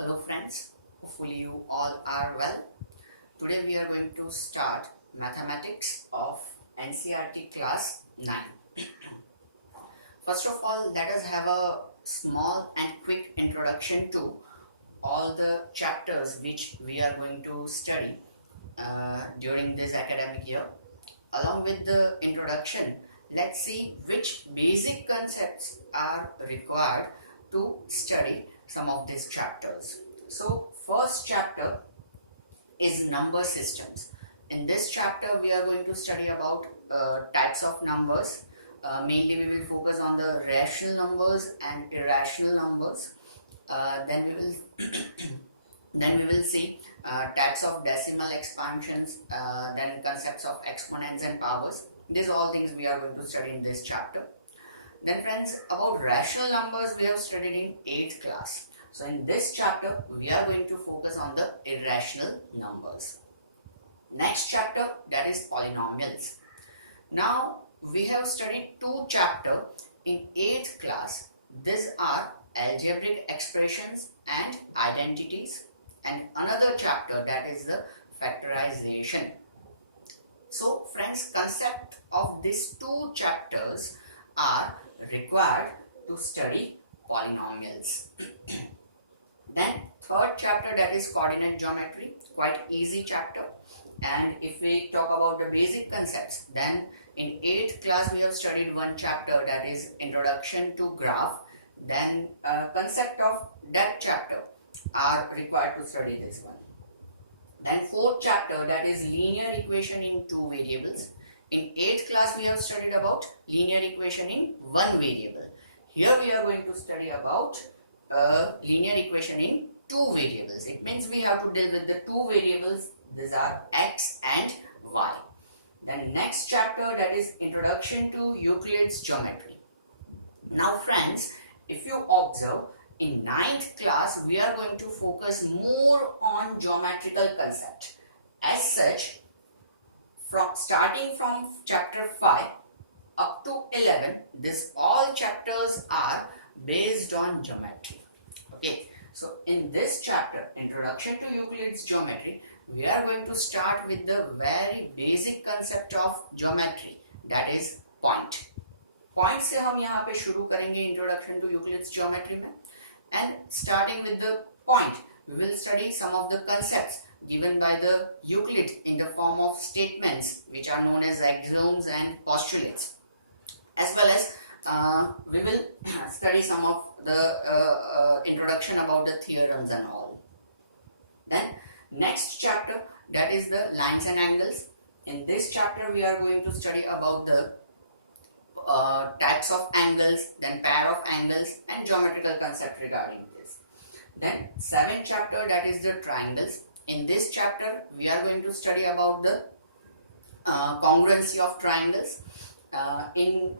Hello friends, hopefully you all are well. Today we are going to start mathematics of NCERT class 9. First of all, let us have a small and quick introduction to all the chapters which we are going to study during this academic year. Along with the introduction, let's see which basic concepts are required to study some of these chapters. So, first chapter is number systems. In this chapter, we are going to study about types of numbers. Mainly, we will focus on the rational numbers and irrational numbers. Then we will then we will see types of decimal expansions, then concepts of exponents and powers. These are all things we are going to study in this chapter. Then friends, about rational numbers we have studied in 8th class. So in this chapter we are going to focus on the irrational numbers. Next chapter, that is polynomials. Now we have studied two chapters in 8th class. These are algebraic expressions and identities, and another chapter, that is the factorization. So friends, concept of these two chapters are required to study polynomials. Then third chapter, that is coordinate geometry, quite easy chapter. And if we talk about the basic concepts, then in 8th class we have studied one chapter, that is introduction to graph. Then concept of that chapter are required to study this one. Then fourth chapter, that is linear equation in two variables. In 8th class we have studied about linear equation in one variable. Here we are going to study about linear equation in two variables. It means we have to deal with the two variables. These are x and y. Then next chapter, that is introduction to Euclid's geometry. Now friends, if you observe, in 9th class we are going to focus more on geometrical concept. As such, starting from chapter 5 up to 11, these all chapters are based on geometry. Okay, so in this chapter, introduction to Euclid's geometry, we are going to start with the very basic concept of geometry, that is point. Point से हम यहाँ पे शुरू करेंगे introduction to Euclid's geometry में, and starting with the point, we will study some of the concepts given by the Euclid in the form of statements which are known as axioms and postulates, as well as we will study some of the introduction about the theorems and all. Then next chapter, that is the lines and angles. In this chapter we are going to study about the types of angles, then pair of angles, and geometrical concept regarding this. Then 7th chapter, that is the triangles. In this chapter we are going to study about the congruency of triangles in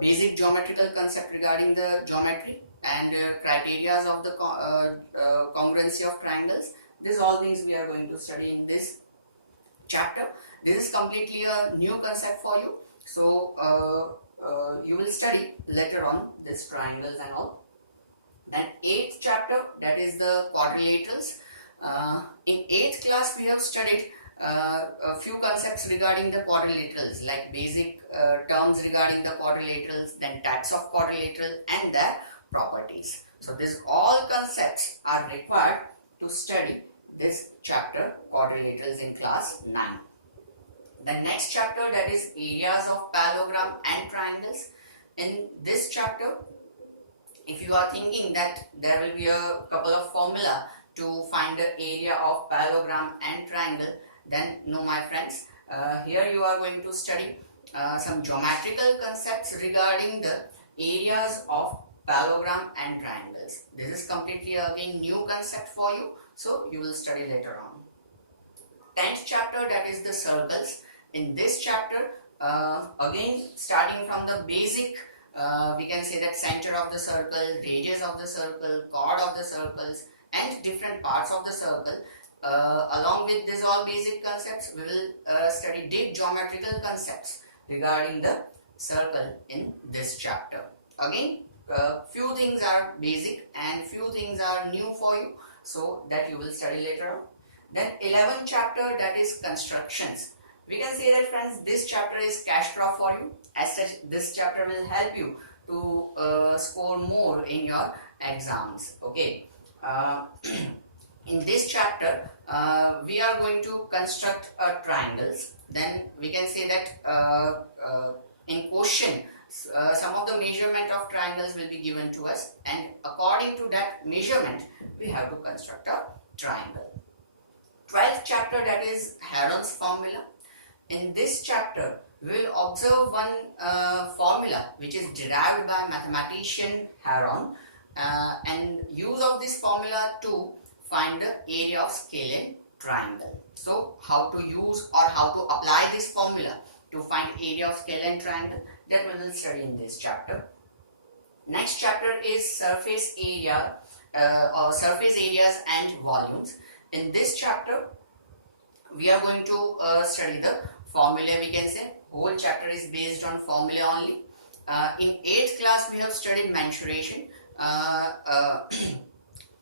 basic geometrical concept regarding the geometry and criteria of the congruency of triangles. These all things we are going to study in this chapter. This is completely a new concept for you. So you will study later on this triangles and all. Then 8th chapter, that is the quadrilaterals. In 8th class we have studied a few concepts regarding the quadrilaterals, like basic terms regarding the quadrilaterals, then types of quadrilateral and their properties. So these all concepts are required to study this chapter quadrilaterals in class 9. The next chapter, that is areas of parallelogram and triangles. In this chapter, if you are thinking that there will be a couple of formula to find the area of parallelogram and triangle, then no my friends, here you are going to study some geometrical concepts regarding the areas of parallelogram and triangles. This is completely again new concept for you, so you will study later on. 10th chapter, that is the circles. In this chapter, again starting from the basic, we can say that center of the circle, radius of the circle, chord of the circles, and different parts of the circle. Along with these all basic concepts, we will study deep geometrical concepts regarding the circle in this chapter. Again, few things are basic and few things are new for you, so that you will study later on. Then 11th chapter, that is constructions. We can say that, friends, this chapter is cash crop for you. As such, this chapter will help you to score more in your exams. Okay. In this chapter, we are going to construct triangles. Then we can say that in question, some of the measurement of triangles will be given to us, and according to that measurement, we have to construct a triangle. 12th chapter, that is Heron's formula. In this chapter, we will observe one formula which is derived by mathematician Heron, and use of this formula to find the area of scalene triangle. So, how to use or how to apply this formula to find area of scalene triangle, that we will study in this chapter. Next chapter is surface area or surface areas and volumes. In this chapter, we are going to study the formula. We can say whole chapter is based on formula only. In 8th class, we have studied mensuration,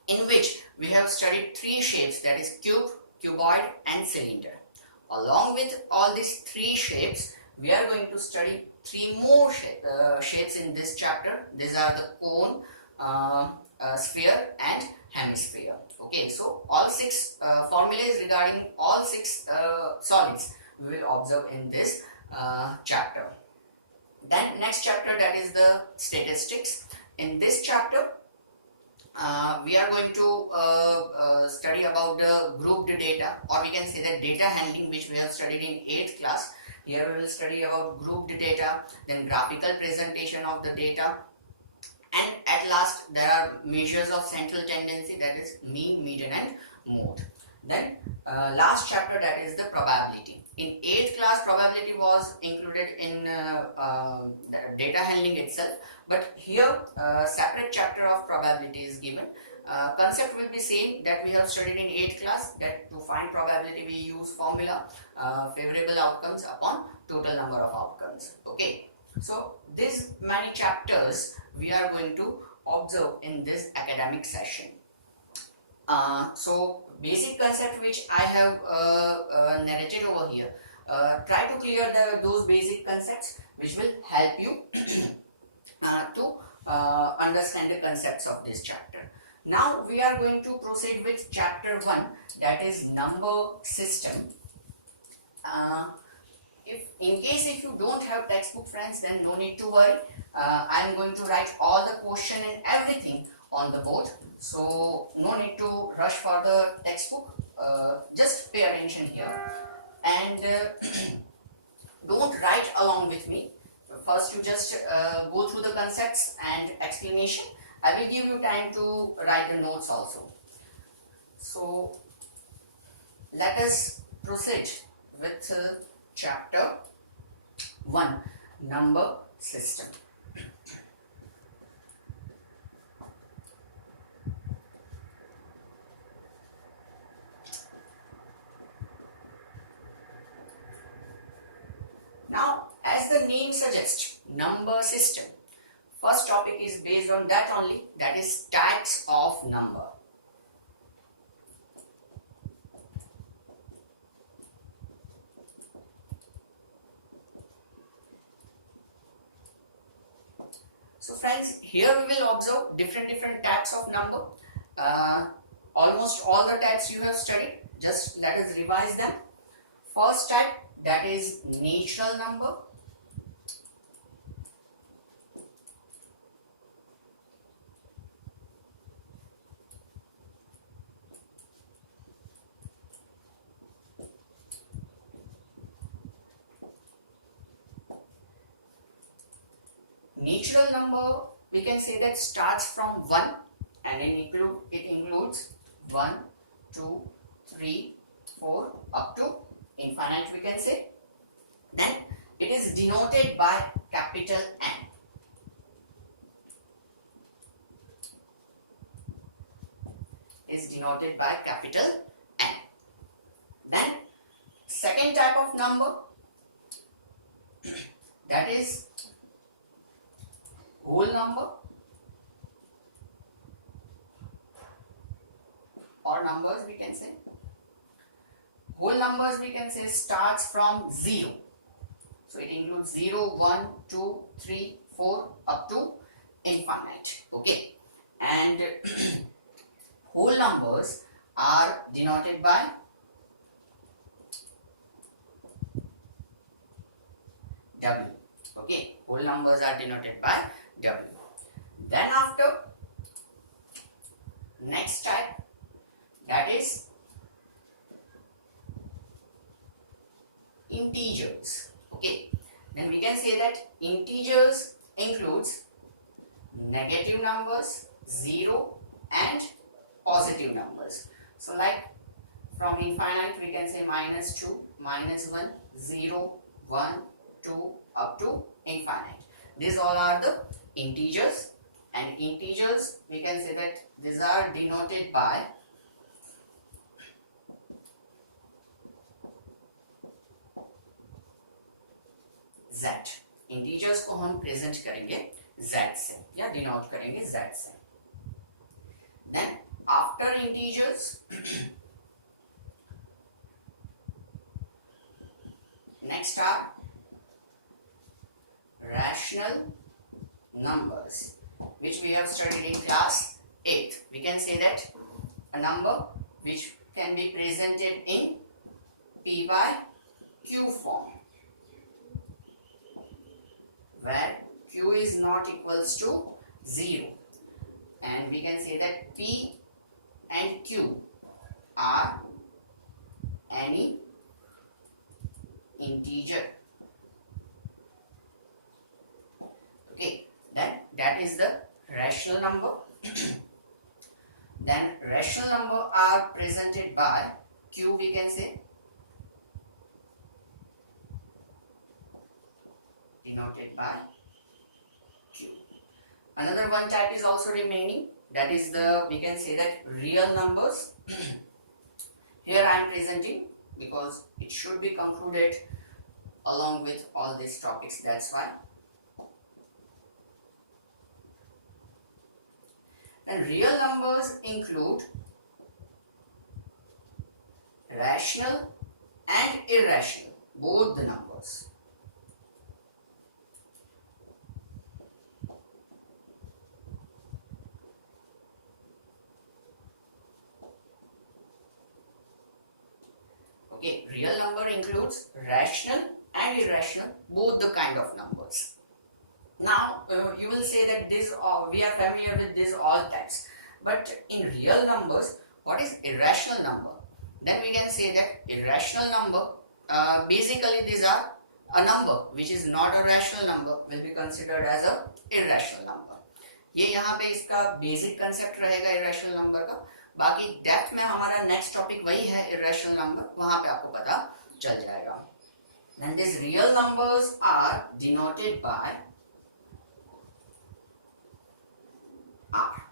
in which we have studied three shapes, that is cube, cuboid and cylinder. Along with all these three shapes, we are going to study three more shapes in this chapter. These are the cone, sphere and hemisphere. Okay, so all six formulas regarding all six solids we will observe in this chapter. Then next chapter, that is the statistics. In this chapter, we are going to study about the grouped data, or we can say that data handling, which we have studied in 8th class. Here we will study about grouped data, then graphical presentation of the data, and at last there are measures of central tendency, that is mean, median and mode. Then last chapter, that is the probability. In 8th class, probability was included in data handling itself, but here separate chapter of probability is given. Concept will be same that we have studied in 8th class, that to find probability we use formula favorable outcomes upon total number of outcomes. Okay, so these many chapters we are going to observe in this academic session. So basic concept which I have narrated over here, try to clear those basic concepts which will help you to understand the concepts of this chapter. Now we are going to proceed with chapter 1, that is number system. If you don't have textbook, friends, then no need to worry. I am going to write all the question and everything on the board, so no need to rush for the textbook. Just pay attention here and don't write along with me. First you just go through the concepts and explanation. I will give you time to write the notes also. So let us proceed with chapter 1, number system. Now, as the name suggests, number system, first topic is based on that only, that is types of number. So friends, here we will observe different types of number. Almost all the types you have studied, just let us revise them. First type, that is natural number. Natural number, we can say that starts from 1 and it includes 1, 2, 3, 4 up to infinite, we can say. Then it is denoted by capital N. Is denoted by capital N. Then second type of number, that is whole number. or numbers we can say. Whole numbers we can say starts from 0. So it includes 0, 1, 2, 3, 4 up to infinite. Okay. And whole numbers are denoted by W. Okay. Whole numbers are denoted by W. Then after, next type, that is integers. Okay, then we can say that integers includes negative numbers, 0 and positive numbers. So like from infinite we can say -2, -1, 0, 1, 2 up to infinite. These all are the integers, and integers we can say that these are denoted by Z. Integers को हम present करेंगे Z से या denote करेंगे Z से. Then after integers next are rational numbers, which we have studied in class 8. We can say that a number which can be presented in P by Q form, where Q is not equals to 0, and we can say that P and Q are any integer. Okay, then that is the rational number. Then rational number are presented by Q, we can say denoted by Q. Another one type is also remaining, that is the, we can say that real numbers. Here I am presenting because it should be concluded along with all these topics, that's why. And real numbers include rational and irrational, both the numbers. Okay, real number includes rational and irrational, both the kind of numbers. Now you will say that this we are familiar with these all types, but in real numbers, what is irrational number? Then we can say that irrational number, basically these are a number which is not a rational number will be considered as a irrational number. ये यहाँ पे इसका basic concept रहेगा irrational number का. बाकी depth में हमारा next topic वही है irrational number, वहां पे आपको पता चल जाएगा. And these real numbers are denoted by R.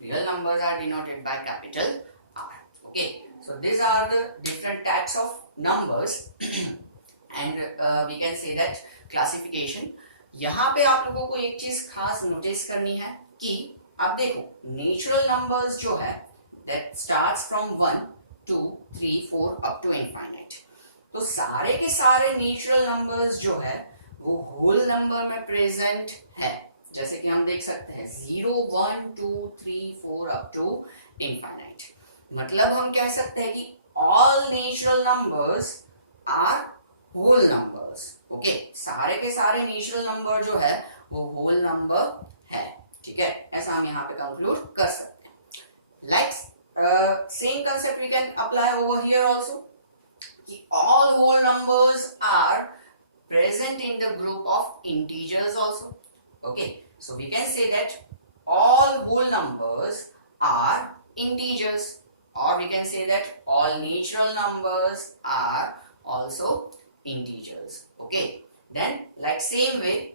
Real numbers are denoted by capital R. Okay, so these are the different types of numbers and we can say that classification. यहाँ पे आप लोगों को एक चीज खास नोटिस करनी है कि आप देखो नेचुरल नंबर्स जो है that starts from 1, 2, 3, 4 up to infinite. तो सारे के सारे नेचुरल नंबर्स जो है वो होल नंबर में प्रेजेंट है, जैसे कि हम देख सकते हैं 0, 1, 2, 3, 4 अप टू इनफाइनाइट. मतलब हम कह सकते हैं कि all natural numbers are whole numbers. Okay, सारे के सारे नेचुरल नंबर जो है वो होल नंबर है. ठीक है, ऐसा हम यहाँ पे कंक्लूड कर सकते हैं. Like same concept we can apply over here also कि all whole numbers are present in the group of integers also. Okay, so we can say that all whole numbers are integers, or we can say that all natural numbers are also integers. Okay, then like same way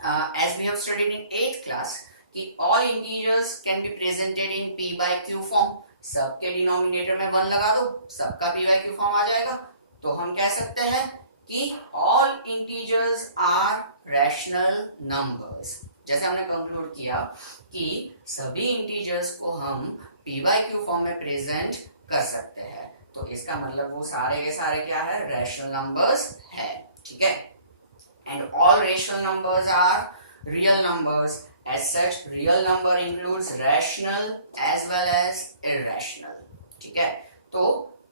as we have studied in 8th class कि all integers can be presented in p by q form. सबके denominator में 1 लगा दो, सबका p by q form आ जाएगा. तो हम कह सकते हैं कि all integers are rational numbers. जैसे हमने कंक्लूड किया कि सभी इंटीजर्स को हम PYQ फॉर्म में प्रेजेंट कर सकते हैं। तो इसका मतलब वो सारे के सारे क्या है, रैशनल नंबर्स है, ठीक है। And all rational numbers are real numbers. As such real number includes rational as well as irrational, ठीक है। तो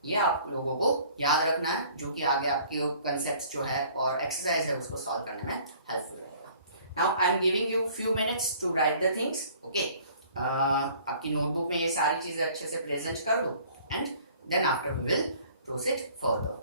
ये आप लोगों को याद रखना है, जो कि आगे आपके कंसेप्ट जो है और एक्सरसाइज है उसको सॉल्व करने में हेल्पफुल रहेगा। Now I am giving you few minutes to write the things, okay. आपकी नोटबुक में ये सारी चीजें अच्छे से प्रेजेंट कर दो and then after we will proceed further.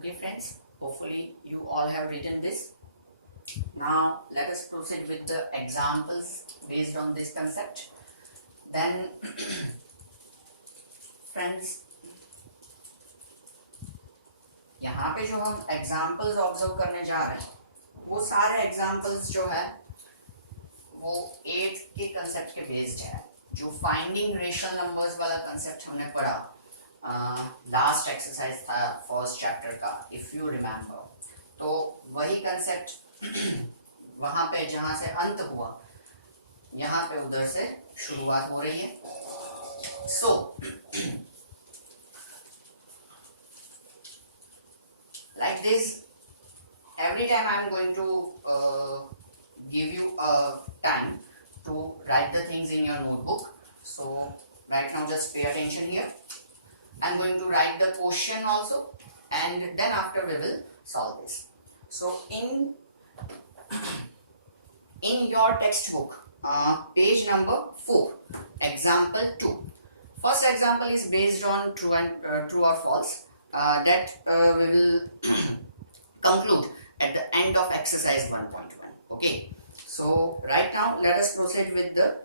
Okay friends, hopefully you all have written this. Now let us proceed with the examples based on this concept. Then friends, यहाँ पे जो हम एग्जाम्पल्स ऑब्जर्व करने जा रहे हैं वो सारे एग्जाम्पल्स जो है वो 8th के कंसेप्ट के बेस्ड है। जो फाइंडिंग रेशनल नंबर्स वाला कंसेप्ट हमने पढ़ा लास्ट एक्सरसाइज था फर्स्ट चैप्टर का, इफ यू रिमेम्बर, तो वही कंसेप्ट वहां पे जहां से अंत हुआ यहाँ पे उधर से शुरुआत हो रही है। सो like this, every time I am going to give you a time to write the things in your notebook. So right now just pay attention here. I am going to write the question also and then after we will solve this. So in your textbook, page number 4, example 2. First example is based on true or false. That we will conclude at the end of exercise 1.1. Okay, so right now let us proceed with the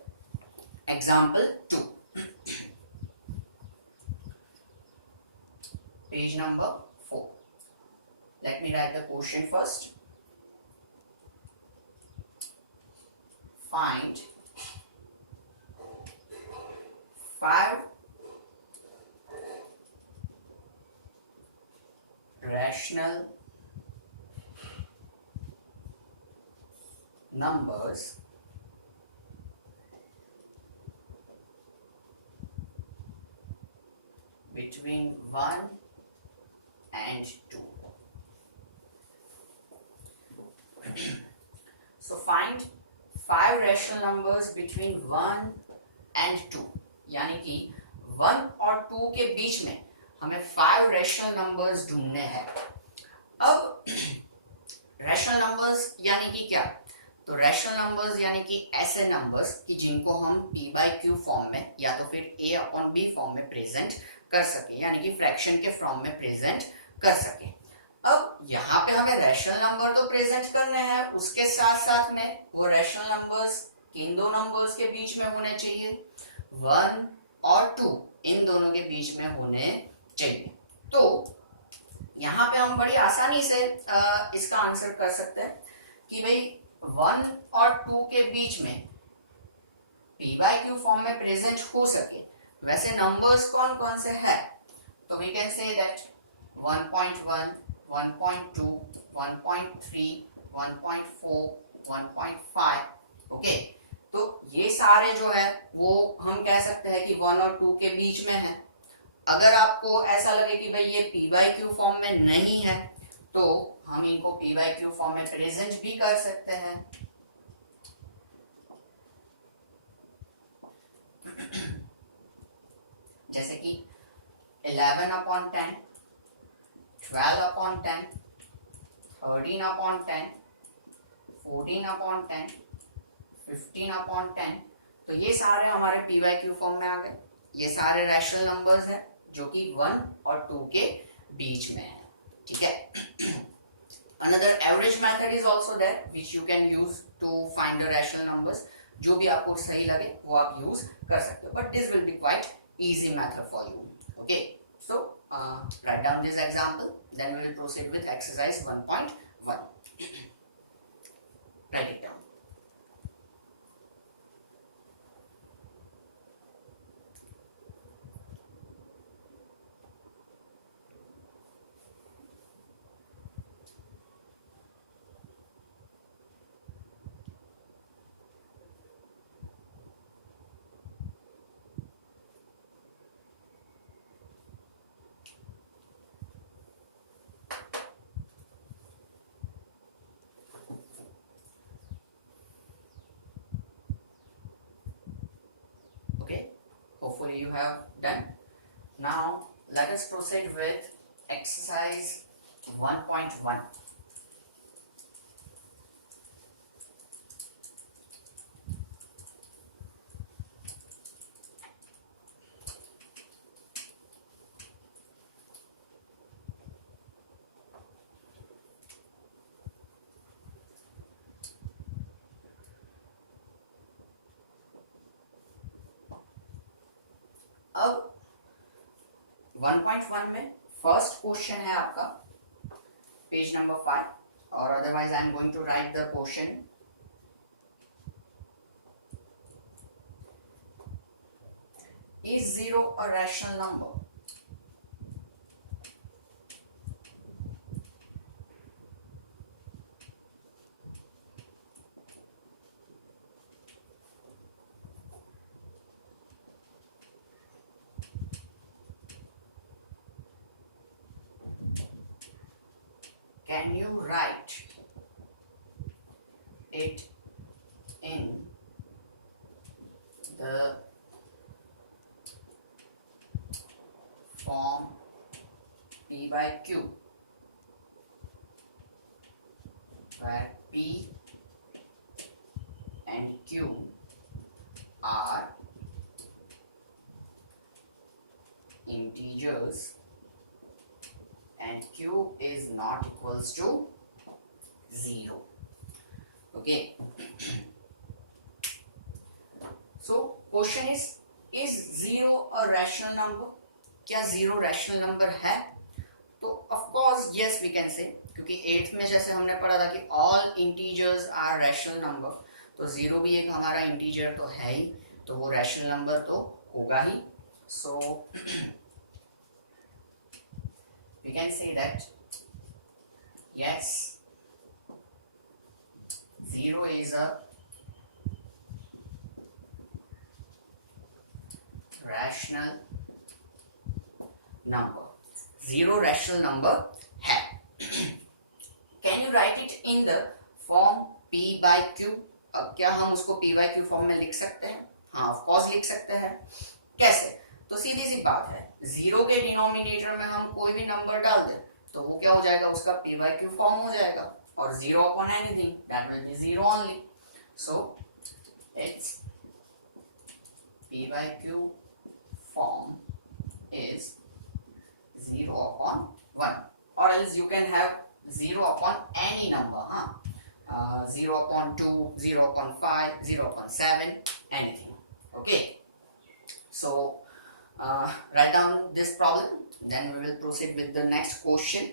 example 2. Page number 4. Let me write the question first. Find 5 rational numbers between 1 and 2. So find 5 rational numbers between 1 and 2, यानी कि 1 और 2 के बीच में हमें 5 rational numbers ढूंढने हैं। अब रैशनल नंबर्स यानी कि क्या? तो रैशनल नंबर्स यानी कि ऐसे नंबर्स कि जिनको हम p बाई क्यू फॉर्म में या तो फिर a अपॉन b फॉर्म में प्रेजेंट कर सके, यानी कि फ्रैक्शन के फॉर्म में प्रेजेंट कर सके। अब यहाँ पे हमें रैशनल नंबर तो प्रेजेंट करने हैं, उसके साथ साथ में वो रैशनल नंबर्स किन दो नंबर्स के बीच में होने चाहिए, 1 और 2 इन दोनों के बीच में होने चाहिए। तो यहाँ पे हम बड़ी आसानी से इसका आंसर कर सकते हैं कि भाई 1 और 2 के बीच में p बाई क्यू फॉर्म में प्रेजेंट हो सके वैसे नंबर्स कौन कौन से हैं। तो we can say that 1.1, 1.2, 1.3, 1.4, 1.5, okay. तो ये सारे जो है वो हम कह सकते हैं कि 1 और 2 के बीच में है। अगर आपको ऐसा लगे कि भाई ये p बाई क्यू फॉर्म में नहीं है तो हम इनको p बाई क्यू फॉर्म में प्रेजेंट भी कर सकते हैं। जैसे कि 11 upon 10, 12 upon 10, 13 upon 10, 14 upon 10, 15 upon 10, तो ये सारे हमारे p बाई क्यू फॉर्म में आ गए। ये सारे रैशनल नंबर्स हैं जो कि 1 और 2 के बीच में है, ठीक है। Another average method is also there which you can use to find the rational numbers. जो भी आपको सही लगे वो आप यूज कर सकते हो, but this will be quite easy method for you. Okay, so write down this example, then we will proceed with exercise 1.1. Write it down. Hopefully you have done. Now let us proceed with exercise 1.1. अब 1.1 में first question है आपका page number 5, और otherwise I am going to write the question. Is 0 a rational number? Can you write it in the form p by q, where p and q are integers and q is not equals to 0. Okay. So question is 0 a rational number? क्या 0 rational number है? तो of course yes we can say, क्योंकि 8th में जैसे हमने पढ़ा था कि all integers are rational number, तो 0 भी एक हमारा इंटीजर तो है ही, तो वो रैशनल नंबर तो होगा ही। So we can say that yes 0 is a rational number, 0 rational number है। Can you write it in the form p by q? अब क्या हम उसको p बाई q फॉर्म में लिख सकते हैं? हाँ ऑफ कोर्स लिख सकते हैं। कैसे? तो सीधी सी बात है, 0 के डिनोमिनेटर में हम कोई भी नंबर डाल दें तो वो क्या हो जाएगा, उसका पी बाई क्यू फॉर्म हो जाएगा, और 0 upon anything that will be 0 only. So it's P by q form is 0 upon 1, or else you can have 0 upon any number, 0 upon 2, 0 upon 5, 0 upon 7, anything. Okay, so write down this problem, then we will proceed with the next question.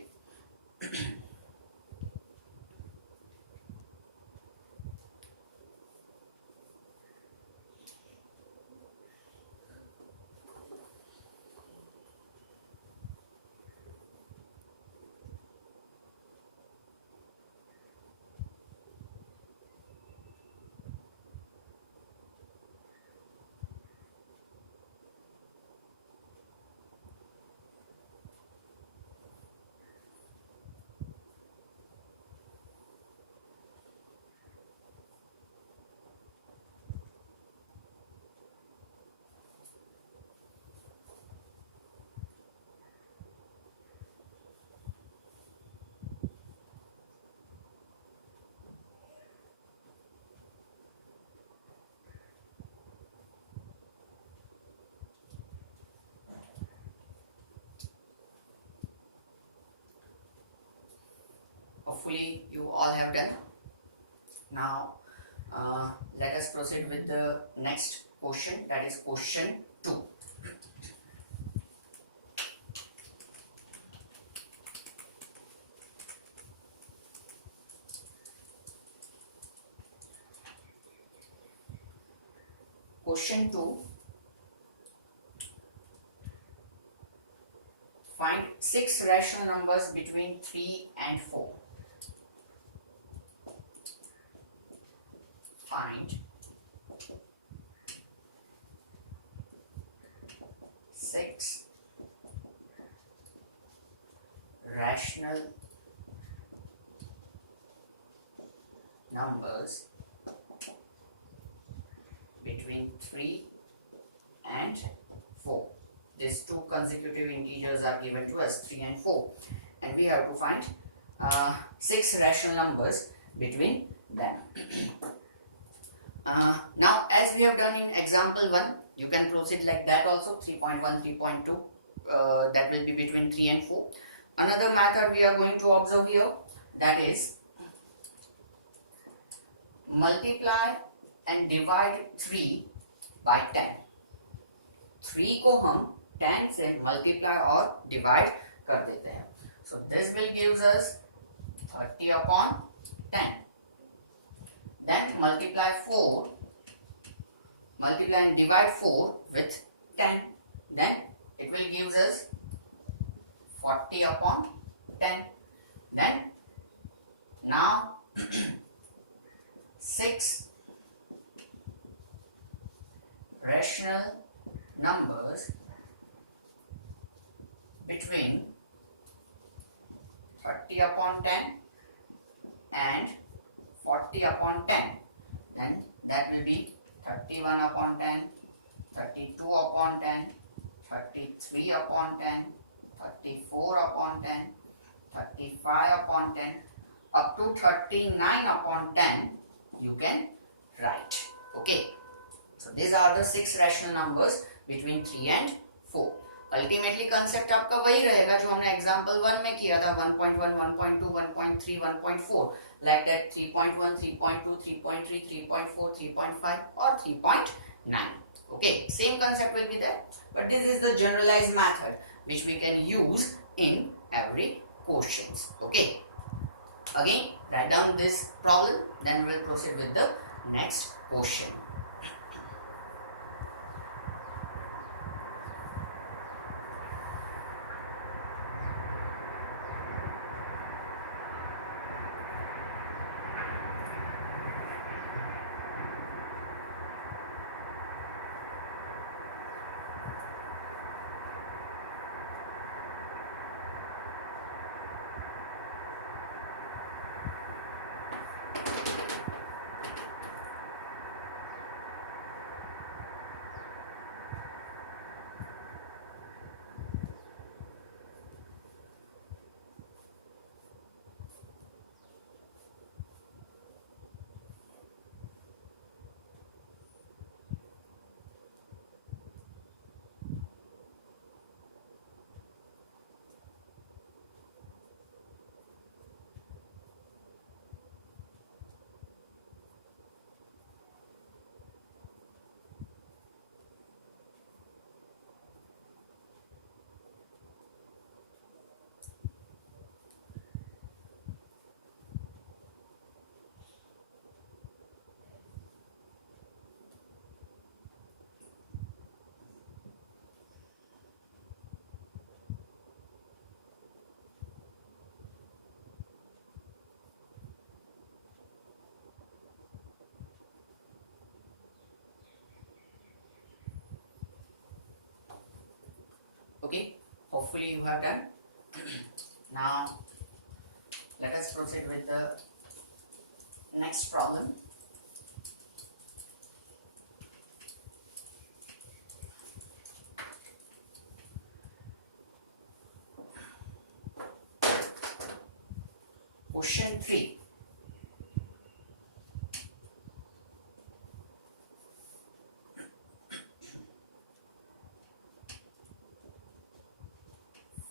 Hopefully you all have done. Now let us proceed with the next question, that is question 2. Question 2, find 6 rational numbers between 3 and 4. Find 6 rational numbers between 3 and 4. These two consecutive integers are given to us, 3 and 4, and we have to find 6 rational numbers between them. Now as we have done in example 1, you can proceed like that also, 3.1, 3.2, that will be between 3 and 4. Another method we are going to observe here, that is multiply and divide 3 by 10. 3 को हम 10 से multiply और divide कर देते हैं. So this will gives us 30 upon 10. Then multiply and divide 4 with 10. Then it will gives us 40 upon 10. Then now 6 rational numbers between 30 upon 10 and 40 upon 10, then that will be 31 upon 10, 32 upon 10, 33 upon 10, 34 upon 10, 35 upon 10, up to 39 upon 10 you can write. Okay, so these are the 6 rational numbers between 3 and 4. Ultimately concept आपका वही रहेगा जो हमने example 1 में किया था, 1.1, 1.2, 1.3, 1.4, like that 3.1, 3.2, 3.3, 3.4, 3.5 और 3.9. Okay, same concept will be there, but this is the generalized method which we can use in every questions. Okay, again write down this problem, then we will proceed with the next question. okay, hopefully you have done. Now let us proceed with the next problem. Question 3.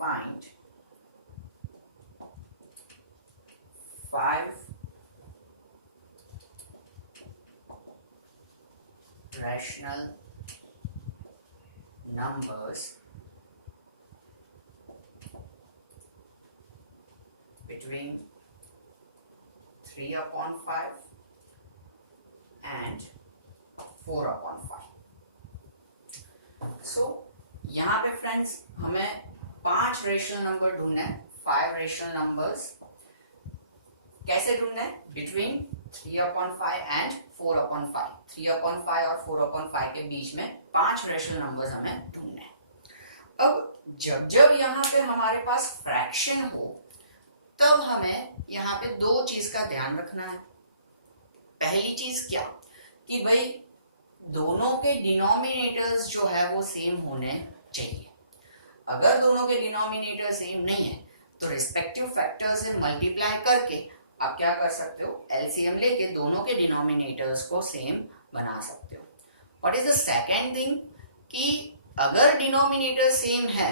Find 5 rational numbers between 3/5 and 4/5. So यहाँ पे friends हमें 5 rational number ढूंढना है, 5 rational numbers. कैसे ढूंढना है? Between 3/5 and 4/5। 3/5 और 4/5 के बीच में 5 रेशनल नंबर्स हमें ढूंढने हैं। अब जब जब यहाँ पे हमारे पास फ्रैक्शन हो तब हमें यहाँ पे 2 चीज का ध्यान रखना है। पहली चीज क्या कि भाई दोनों के डिनोमिनेटर्स जो है वो सेम होने चाहिए। अगर दोनों के डिनोमिनेटर सेम नहीं है तो रिस्पेक्टिव फैक्टर से मल्टीप्लाई करके आप क्या कर सकते हो, एलसीएम लेके दोनों के डिनोमिनेटर्स को सेम बना सकते हो। What is the second thing कि अगर डिनोमिनेटर सेम है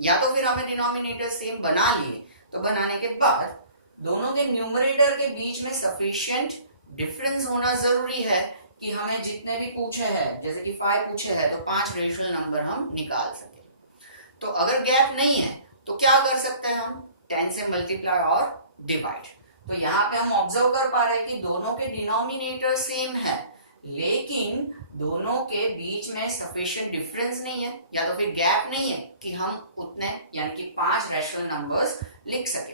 या तो फिर हमें डिनोमिनेटर सेम बना लिए, तो बनाने के बाद दोनों के न्यूमरेटर के बीच में सफिशिएंट डिफरेंस होना जरूरी है कि हमें जितने भी पूछे हैं, जैसे कि 5 पूछे हैं तो 5 रेशनल नंबर हम निकाल सके। तो अगर गैप नहीं है तो क्या कर सकते हैं हम, 10 से मल्टीप्लाई और डिवाइड। तो यहाँ पे हम ऑब्जर्व कर पा रहे हैं कि दोनों के डिनोमिनेटर सेम है लेकिन दोनों के बीच में सफिशिएंट डिफरेंस नहीं है या तो फिर गैप नहीं है कि हम उतने यानी कि 5 रेशनल नंबर्स लिख सके।